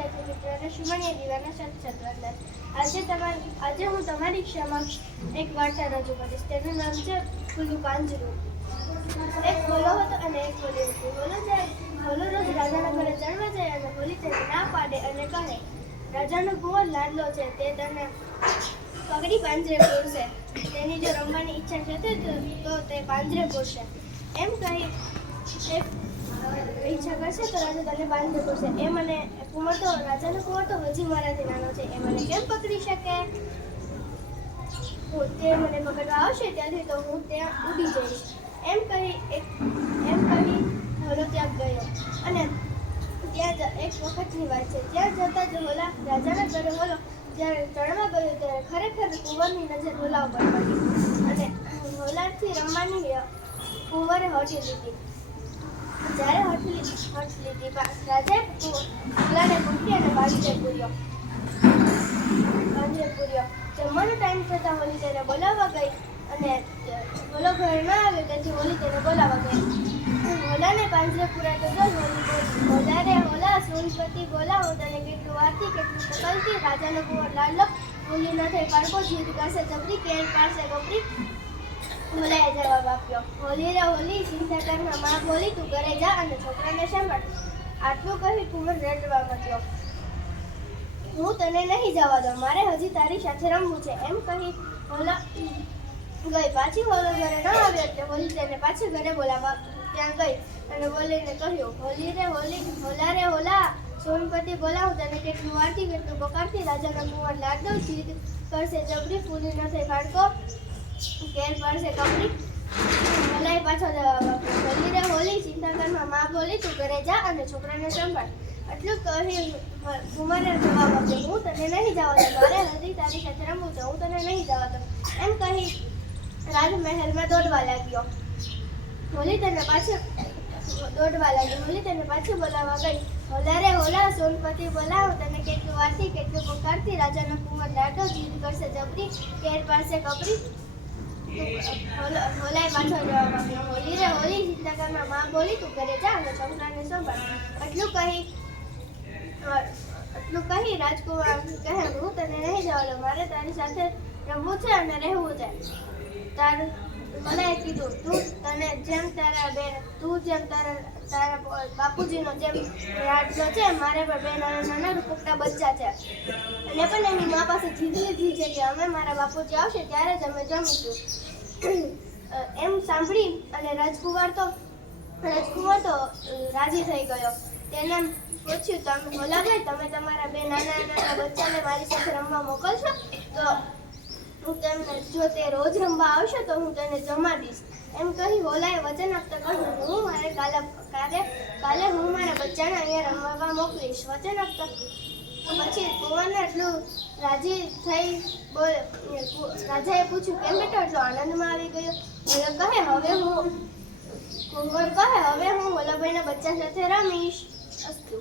વિદ્યાર્થી મિત્રોને શુભણ્ય દીવાના સત્સંગ. આજે હું તમારી સમક્ષ એક વાર્તા રજૂ કરીશ. તેનું નામ છે ખુલ્લું પાંજરું. એક હોલો હતો અને એક હોલી હતી. હોલો રોજ રાજાના ઘરે ચણવા જાય અને હોલી તેને ના પાડે અને કહે, રાજાનો કુંવર લાડલો છે, તે તને પકડી પાંજરે પૂરશે. તેની જો રમવાની ઈચ્છા થશે તો તે પાંજરે પૂરશે. એમ કહી ઈચ્છા કરશે તો રાજા તને પાંજરે પૂરશે. રાજાનો કુંવર તો હજી મારાથી નાનો છે, એ મને કેમ પકડી શકે? તે મને પકડવા આવશે ત્યાંથી તો હું ત્યાં ઉડી જઈશ. એમ કહી હોલો ત્યાં ગયો. અને ત્યાં એક વખતની વાત છે, ત્યાં જતા જ રાજાના ઘરે હોલો જ્યારે ચણવા ગયો ત્યારે ખરેખર કુંવરની નજર હોલા ઉપર પડી અને હોલાથી રમવાની કુંવરે હઠી લીધી. જ્યારે હઠ લીધી રાજાએ હોલાને પકડી અને પાંજરે પૂર્યો. જમવાનો ટાઈમ થતાં હોલી તેને બોલાવવા ગઈ અને હોલો ઘરે ન આવ્યો તેથી હોલી તેને બોલાવવા ગઈ. હોલાને પાંજરે પૂરાતો જોઈ હોલી બોલી, હોલા સોનપતિ બોલા, હું તને કેટલું વારથી કેટલું મોકલતી, રાજાનો કુંવર લાડલો, હોલી ન થઈ પાડકો, જીદ કરશે જબરી, કેર પાડશે ગોપરી. હોલાએ જવાબ આપ્યો, હોલી રે હોલી, ચિંતા કરના માં બોલી, તું ઘરે જા અને છોકરાને સાંભળ. આટલું કહી કુંવર રડવા માંડ્યો. હું તને નહીં જવા દઉં, મારે હજી તારી સાથે રમવું છે. એમ કહી હોલા ગઈ. પાછી હોલો ઘરે ન આવ્યો એટલે હોલી તેને પાછી ઘરે બોલાવવા ત્યાં ગઈ અને હોલીને કહ્યું, હોલી રે હોલી, હોલા રે હોલા, સોનપતિ બોલા, હું તને કેટલું વારથી કેટલું પકડતી, રાજાનો કુંવર લાડલો, જીદ કરશે જબરી, ફૂલી ન થઈ પાડકો, કેર પાડશે કપરી. હોલાએ પાછો જવાબ આપ્યો, હોલી રે હોલી, ચિંતા કરમાં માં બોલી, તું ઘરે જા અને છોકરાને સંભાળ. આટલું કહી કુંવરે જવાબ આપ્યો, હું તને નહીં જવા દઉં, મારે હજી તારી સાથે રમવું છે, હું તને નહીં જવા દઉં. એમ કહી રાજમહેલમાં દોડવા લાગ્યો. હોલી તેને પાછી બોલાવવા ગઈ. હોલા રે હોલા, સોનપતિ બોલા, હું તને કેટલું વારથી કેટલું પકડતી, રાજાનો કુંવર લાડલો, જીદ કરશે જબરી, કેર પાડશે કપરી. હોલાએ પાછો જવાબ આપ્યો, હોલી રે હોલી, ચિંતા કરમાં માં બોલી, તું ઘરે જા અને છોકરાને સંભાળ. આટલું કહી રાજકુમાર કહે, હું તને નહીં જવા દઉં, મારે તારી સાથે રમવું છે અને રહેવું છે. હોલાએ કીધું, તું જેમ તારા બાપુજીનો જેમ લાડલો છે, મારે પણ બે નાના નાના રૂપકડા બચ્ચા છે અને પણ એની મા પાસે જીદ લીધી છે કે અમે મારા બાપુજી આવશે ત્યારે જ અમે જમીશું. એમ સાંભળી અને રાજકુમાર તો રાજી થઈ ગયો. તેને પૂછ્યું, તમે હોલા ભાઈ, તમે તમારા બે નાના નાના બચ્ચાને મારી સાથે રમવા મોકલશો તો હું તેમને, જો તે રોજ રમવા આવશે તો હું તેને જમાડીશ. એમ કહી હોલાએ વચન આપતા કહ્યું, કાલે હું મારા બચ્ચાને અહીંયા રમવા મોકલીશ. વચન આપતા પછી કુંવરને એટલું રાજી થઈ રાજાએ પૂછ્યું, કેમ બેટો એટલો આનંદમાં આવી ગયો? કુંવર કહે, હવે હું હોલાભાઈના બચ્ચા સાથે રમીશ. અસ્તુ.